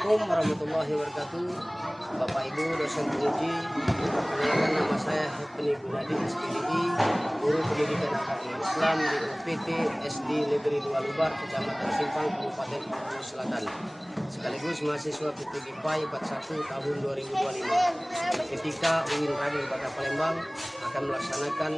Assalamualaikum warahmatullahi wabarakatuh. Bapak Ibu dosen penguji, perkenalkan nama saya Hepni Gunadi SPDI, guru pendidikan agama Islam di UPT SD Negeri 2 Lubar, Kecamatan Simpang, Kabupaten Bengkulu Selatan. Sekaligus mahasiswa PTG PAI 41 tahun 2025. Ketika UIN Raden Pada Palembang akan melaksanakan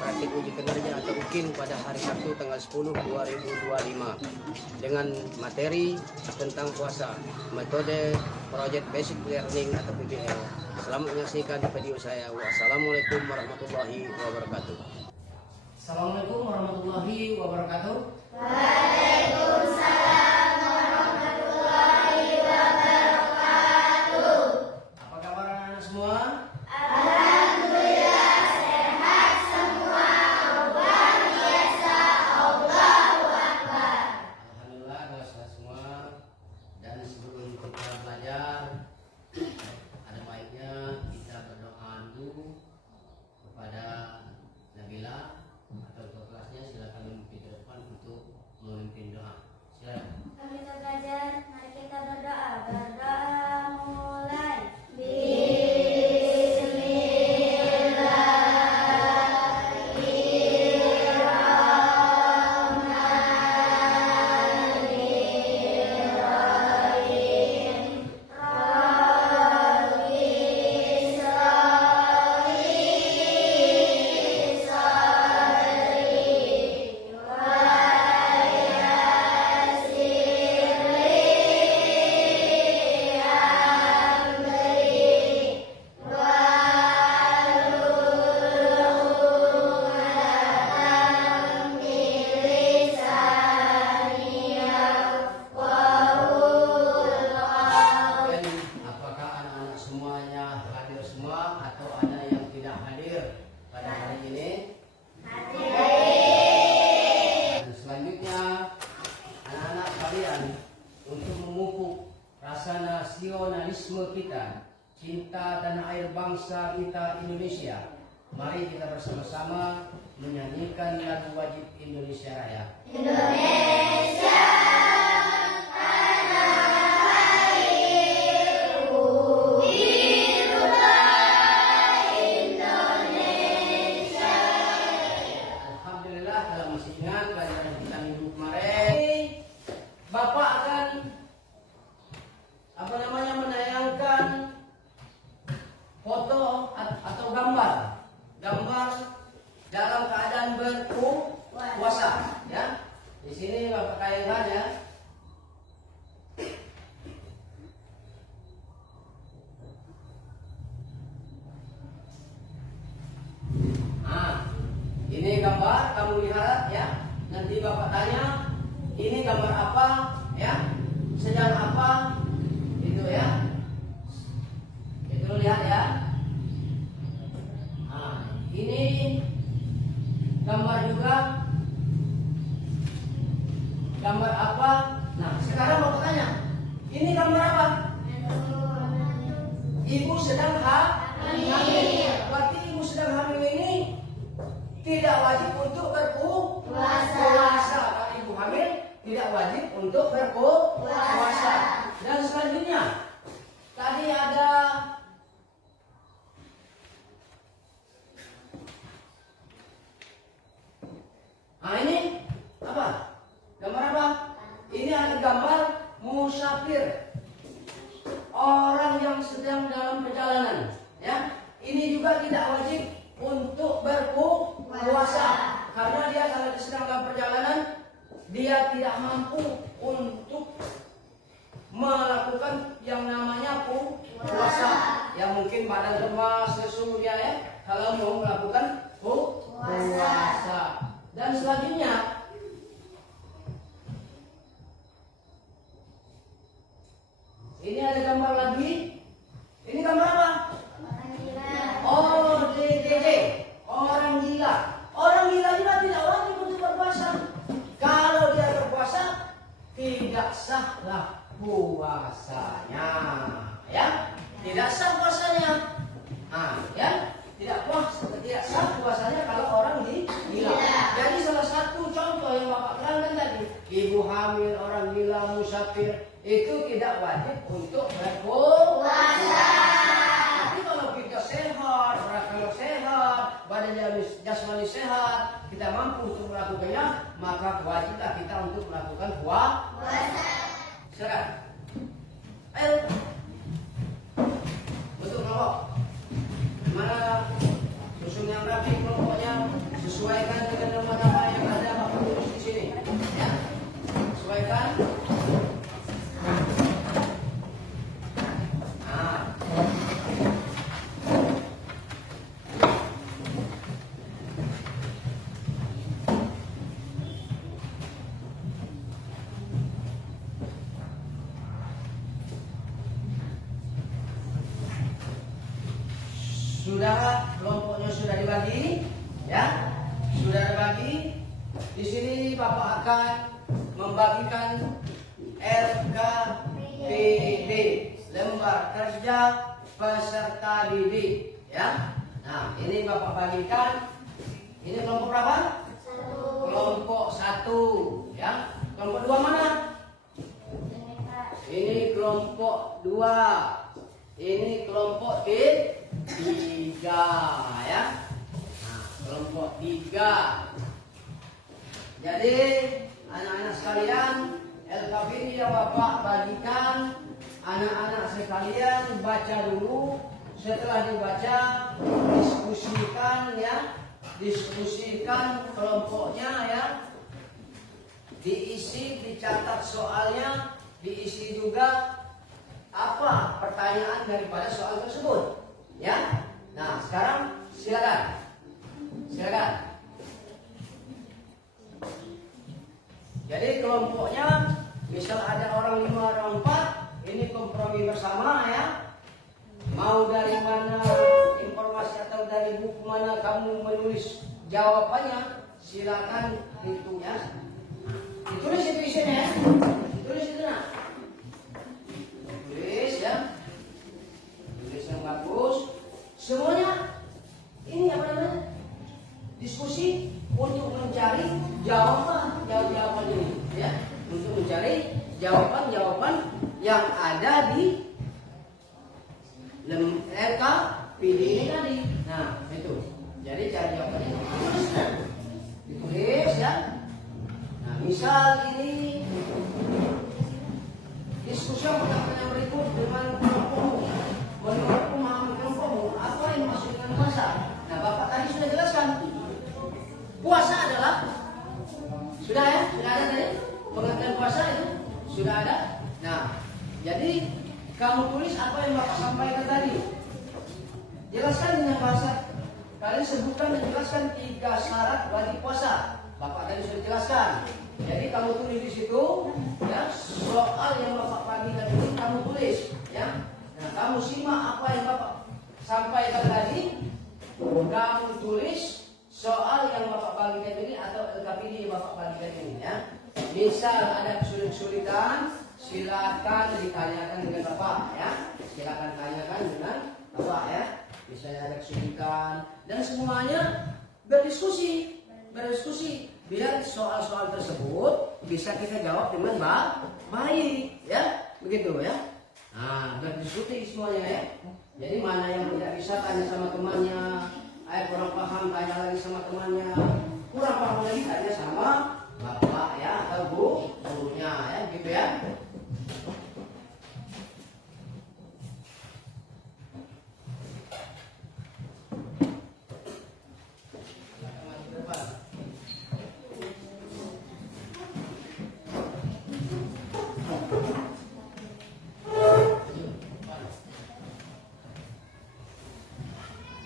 praktik uji kinerja atau UKIN pada hari Sabtu tanggal 10 2025 dengan materi tentang puasa, metode Project Basic Learning atau PBL. Selamat menyaksikan video saya. Wassalamualaikum warahmatullahi wabarakatuh. Assalamualaikum warahmatullahi wabarakatuh. Waalaikumsalam warahmatullahi wabarakatuh. Apa kabar anak-anak semua? Alhamdulillah sehat semua. Luar biasa. Allahu Akbar. Alhamdulillah kalau sehat semua. Dan sebelum kita belajar, ada baiknya kita berdoa dulu kepada Nabila atau ketua kelasnya. Silakan memimpin ke depan untuk memimpin doa. Silakan. Kami belajar, mari kita berdoa. Berdoa mulai. Apakah anak-anak semuanya hadir semua atau ada yang tidak hadir pada hari ini? Dan selanjutnya anak-anak kalian untuk memupuk rasa nasionalisme kita, cinta tanah air bangsa kita Indonesia, mari kita bersama-sama menyanyikan lagu wajib Indonesia Raya. Indonesia tanah airku, birulah Indonesia. Alhamdulillah kalau masih ingat pelajaran kita minggu kemarin, Bapak akan menayangkan foto atau gambar dalam keadaan berpuasa, ya. Di sini Bapak tayangkan ya. Nah, ini gambar kamu lihat ya. Nanti Bapak tanya, ini gambar apa ya? Sedang apa? Itu ya. Itu lihat ya. Nah, ini gambar juga. Gambar apa? Nah, sekarang Bapak tanya, ini gambar apa? Ibu sedang hamil. Berarti ibu sedang hamil ini tidak wajib untuk berpuasa. Kalau ibu hamil tidak wajib untuk berpuasa. Dan selanjutnya tadi ada ini apa? Gambar apa? Ini ada gambar musafir, orang yang sedang dalam perjalanan, ya. Ini juga tidak wajib untuk berpuasa karena dia kalau sedang dalam perjalanan dia tidak mampu untuk melakukan yang namanya puasa. Ya mungkin badan lemas, lesu dia ya kalau mau melakukan puasa. Dan selanjutnya ini ada gambar lagi. Ini gambar apa? Oh, ODGJ, orang gila. Orang gila juga tidak wajib untuk berpuasa. Kalau dia berpuasa, tidak sahlah puasanya, ya. Tidak sah puasanya. Nah, ya, tidak sah puasanya kalau orang gila. Jadi salah satu contoh yang Bapak terangkan tadi, ibu hamil, orang gila, musafir, itu tidak wajib untuk berpuasa. Tapi kalau kita sehat, kalau sehat, badan jasmani sehat, kita mampu untuk melakukannya, maka wajiblah kita untuk melakukan puasa. Silakan. Ayo. Bentuk kelompok. Mana susun yang rapi kelompoknya, sesuaikan dengan nama-nama yang ada Bapak tulis di sini. Ya. Sesuaikan. Sudah, kelompoknya sudah dibagi, ya, sudah dibagi. Di sini Bapak akan membagikan LKPD, lembar kerja peserta didik, ya. Nah, ini Bapak bagikan. Ini kelompok berapa? Kelompok 1, ya. Kelompok 2 mana? Ini kelompok 2. Ini kelompok 3, ya. Nah, kelompok 3. Jadi anak-anak sekalian, LKPD yang Bapak bagikan, anak-anak sekalian baca dulu. Setelah dibaca, diskusikan, ya. Diskusikan kelompoknya, ya. Diisi, dicatat soalnya, diisi juga apa pertanyaan daripada soal tersebut, ya. Nah, sekarang silakan. Silakan. Jadi kelompoknya misal ada orang 5, orang 4, ini kompromi bersama, ya. Mau dari mana informasi atau dari buku mana kamu menulis jawabannya, silakan itu, ya. Ditulis itu isinya, ya. Ditulis itu, nah. Tulis, ya. Tulis yang bagus. Semuanya ini apa namanya? Diskusi untuk mencari jawaban ini, ya. Untuk mencari jawaban yang ada di LKPD ini tadi. Nah, itu. Jadi cari jawabannya ditulis, ya. Nah, misal ini diskusi yang berikut dengan kelompokmu. Menurut pemahaman kelompokmu, apa yang dimaksud dengan puasa? Nah, Bapak tadi sudah jelaskan. Puasa adalah, sudah, ya? Sudah ada tadi? Pengertian puasa itu sudah ada. Nah, jadi kamu tulis apa yang Bapak sampaikan tadi. Jelaskan dengan bahasa. Kalian sebutkan dan jelaskan 3 syarat bagi puasa. Bapak tadi sudah jelaskan. Jadi kamu tulis di situ, ya, soal yang Bapak bagikan ini kamu tulis, ya. Nah, kamu simak apa yang Bapak sampaikan tadi. Kamu tulis soal yang Bapak bagikan ini atau LKPD yang Bapak bagikan ini, ya. Misal ada kesulitan, silakan ditanyakan dengan Bapak, ya. Silakan tanyakan dengan Bapak, ya. Misalnya ada kesulitan dan semuanya berdiskusi biar soal-soal tersebut bisa kita jawab dengan baik, ya. Begitu, ya. Nah, berdiskusi semuanya, ya. Jadi mana yang tidak bisa tanya sama temannya, kurang paham tanya lagi sama temannya, kurang paham lagi tanya sama Bapak, ya, atau gurunya, ya, gitu, ya.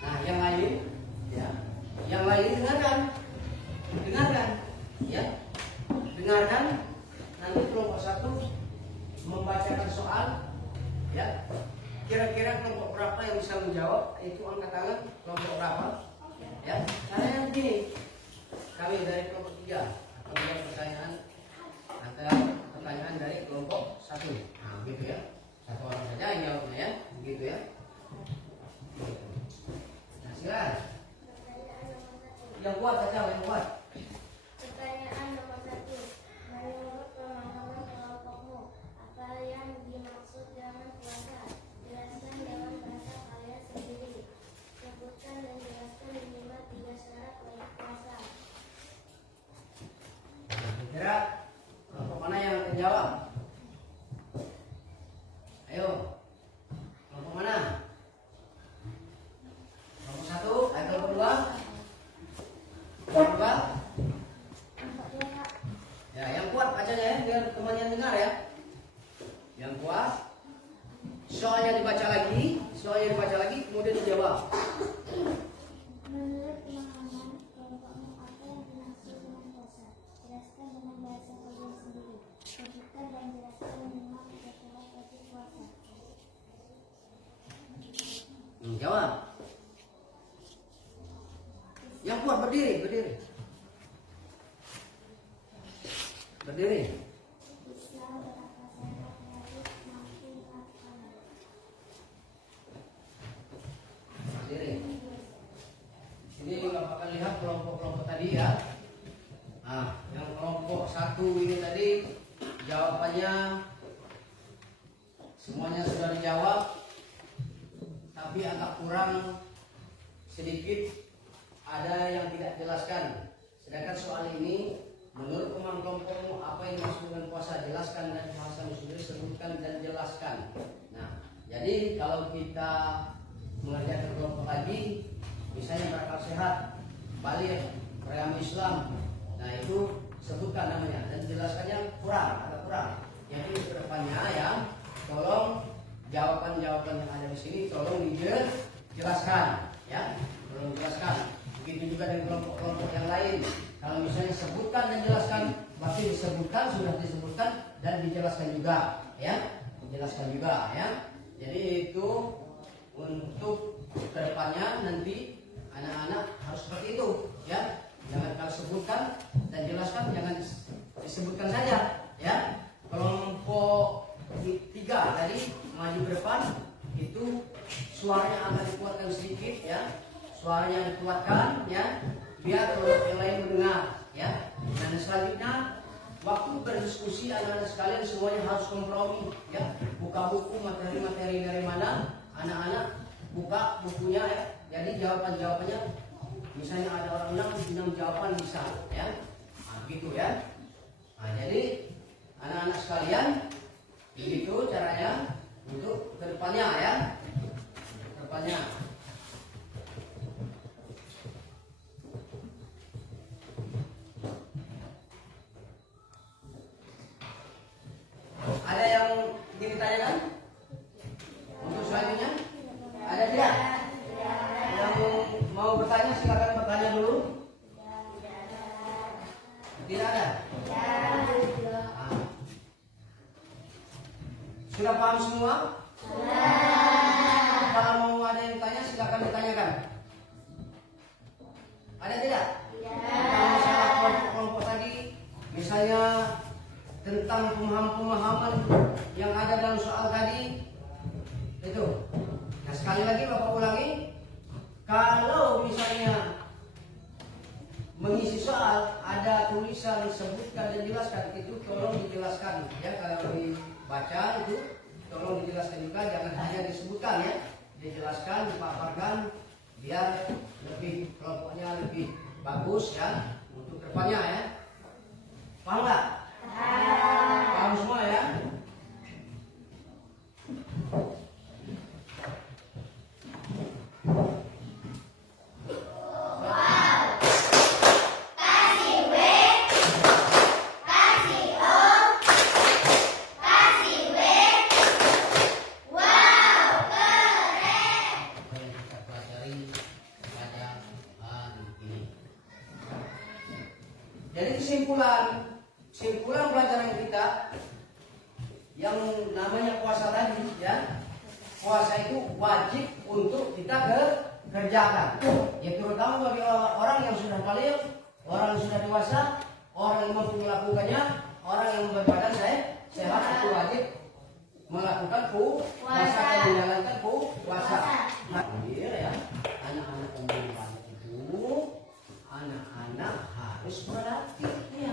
Nah, yang lain, ya, yang lain dengarkan, ya, dengarkan. Nanti kelompok 1 membacakan soal, ya. Kira-kira kelompok berapa yang bisa menjawab? Itu angkat tangan. Kelompok berapa? Ya. Caranya begini. Kami dari kelompok 3 akan menjawab pertanyaan dari kelompok 1. Nah, gitu, ya. 1 orang saja yang jawabnya, ya. Begitu, ya. Nah, silakan. Yang kuat saja, yang kuat. Pertanyaan nomor 1. Menurut pemahaman kelompokmu, apa soalnya dibaca lagi, kemudian dijawab. Menurut pemahaman kelompokmu apa yang dimaksud dengan puasa? Jelaskan dengan bahasa kalian sendiri. Sebutkan dan jelaskan minimal 3 syarat wajib puasa. Jawab. Yang kuat berdiri. Islam berapa syarat wajib mampu melakukannya? Berdiri. Ini Bapak akan lihat kelompok-kelompok tadi ya. Nah, yang kelompok 1 ini tadi jawabannya semuanya sudah dijawab, tapi agak kurang sedikit, ada yang tidak jelaskan. Sedangkan soal ini, menurut pemahaman kelompokmu apa yang dimaksud dengan puasa? Jelaskan dan bahasamu sendiri, sebutkan dan jelaskan. Nah, jadi kalau kita mengerjakan kelompok lagi, misalnya berakal sehat, balik, agama Islam, nah itu sebutkan namanya dan jelaskannya agak kurang. Jadi kedepannya ya, tolong jawaban-jawaban yang ada di sini tolong dijelaskan, ya, tolong jelaskan. Begitu juga dengan kelompok-kelompok yang lain. Kalau misalnya sebutkan dan jelaskan, berarti sudah disebutkan dan dijelaskan juga, ya, dijelaskan juga, ya. Jadi itu untuk kedepannya nanti anak-anak harus seperti itu, ya. Jangan kalau sebutkan dan jelaskan, jangan disebutkan saja, ya. Kelompok 3 tadi maju ke depan itu suaranya agak dikuatkan sedikit, ya. Suaranya dikuatkan, ya, biar yang lain mendengar, ya. Dan selanjutnya waktu berdiskusi anak-anak sekalian semuanya harus kompromi, ya. Buka buku materi-materi dari mana, anak-anak buka bukunya, ya. Jadi jawabannya misalnya ada orang 6 jawaban bisa, ya. Nah, gitu ya. Nah, jadi anak-anak sekalian begitu caranya untuk kedepannya, ya. Kedepannya. Ada yang ingin ditanyakan? Untuk selanjutnya? Ada tidak? Yang mau bertanya silakan bertanya dulu. Tidak ada? Ah. Sudah paham semua? Kalau mau ada yang tanya silakan ditanyakan. Ada tidak? Kalau masalah kelompok-kelompok tadi, misalnya tentang pemahaman yang ada dalam soal tadi itu. Nah, sekali lagi Bapak ulangi, kalau misalnya mengisi soal ada tulisan sebutkan dan jelaskan, itu tolong dijelaskan, ya. Kalau dibaca itu tolong dijelaskan juga, jangan hanya disebutkan, ya. Dijelaskan, dipaparkan biar lebih kelompoknya lebih bagus, ya, untuk depannya, ya. Paham nggak? Paham semua, ya? Jadi kesimpulan pelajaran kita yang namanya puasa tadi, ya, puasa itu wajib untuk kita kerjakan, ya, terutama bagi orang yang sudah balik, orang yang sudah dewasa, orang yang mampu melakukannya, orang yang berbadan sehat itu wajib melakukan puasa dan menjalankan puasa. Nah, ya, anak-anak pemula itu anak-anak harus melatihnya,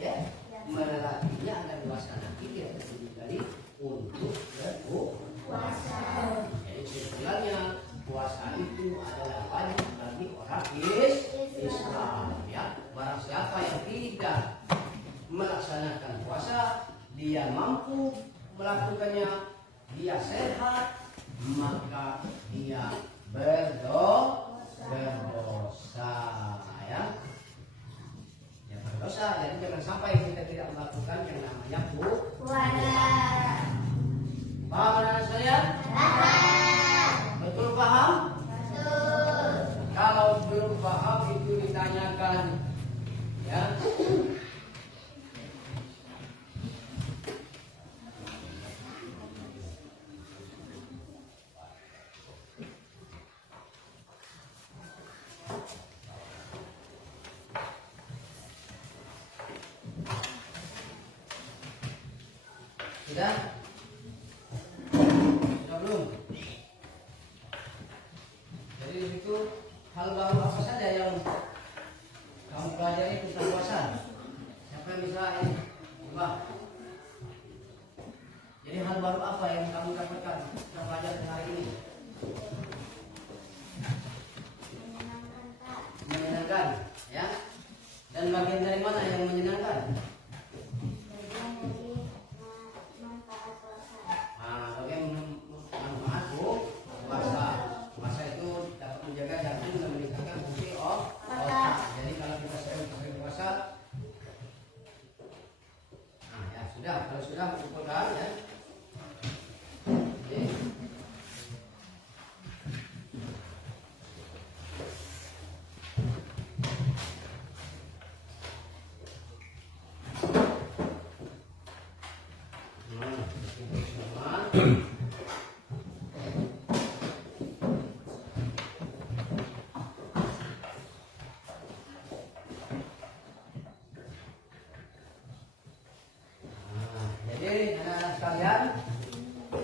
ya, melatihnya agar dewasa nanti dia dari untuk berpuasa. Jadi sebenarnya puasa itu adalah wajib bagi orang Islam, ya. Barang siapa yang tidak melaksanakan puasa, dia mampu melakukannya, dia sehat, maka dia berdosa, ya. Ya, berdosa. Jadi jangan sampai kita tidak melakukan yang namanya puasa. Paham? sekalian? Betul paham? Kalau belum paham itu ditanyakan, ya. Sudah? Sudah belum? Jadi di situ hal baru apa saja yang kamu pelajari tentang puasa? Siapa yang bisa ini? Coba. Jadi hal baru apa yang kamu dapatkan setelah belajar hari ini? Menyenangkan, Pak. Menyenangkan, ya? Dan bagian dari mana yang menyenangkan? Bagian dari manfaat puasa. Nah, bagian manfaat puasa. Puasa itu dapat menjaga jantung dan meningkatkan fungsi otak. Jadi kalau kita sering puasa, nah ya sudah, kalau sudah kumpulkan ya. Oke. Jadi anak-anak sekalian,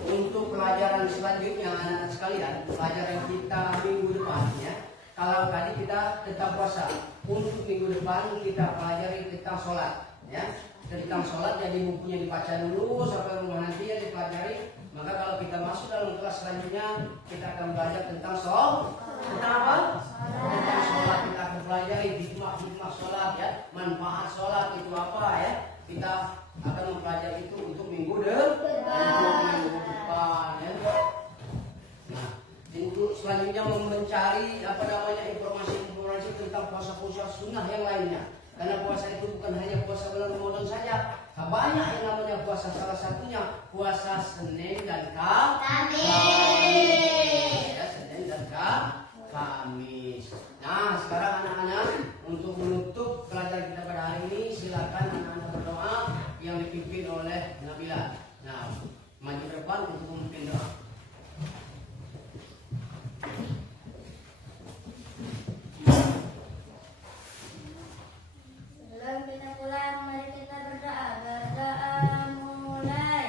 untuk pelajaran selanjutnya anak-anak sekalian, pelajaran kita minggu depan ya. Kalau tadi kita tentang puasa, untuk minggu depan kita pelajari tentang sholat ya. Tentang sholat jadi bukunya dibaca dulu sampai rumah nanti ya dipelajari. Maka kalau kita masuk dalam kelas selanjutnya kita akan belajar tentang sholat. Tentang apa? Tentang sholat kita akan pelajari hikmah sholat ya, manfaat sholat itu apa ya. Kita akan mempelajari itu untuk minggu depan ya. Nah, untuk selanjutnya mencari apa namanya informasi tentang puasa-puasa sunnah yang lainnya. Karena puasa itu bukan hanya puasa bulan Ramadan saja, banyak yang namanya puasa. Salah satunya puasa Senin dan Kamis. Ya, Senin dan Kamis. Nah, sekarang anak-anak untuk menutup pelajaran kita pada hari ini, silakan anak-anak berdoa yang dipimpin oleh Nabila. Nah, maju ke depan untuk memimpin doa. Sebelum kita pulang, mari kita berdoa. Berdoa mulai.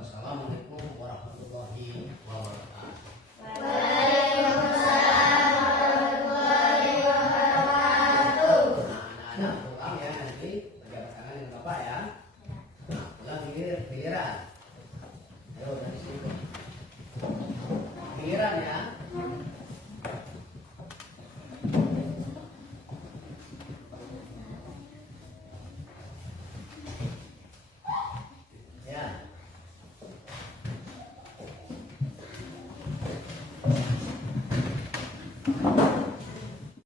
Wassalamualaikum warahmatullahi wabarakatuh. Anak-anak pulang ya nanti berjabat tangan dengan bapak ya. Nah, pulang giliran. Ayo dari sini. Giliran ya.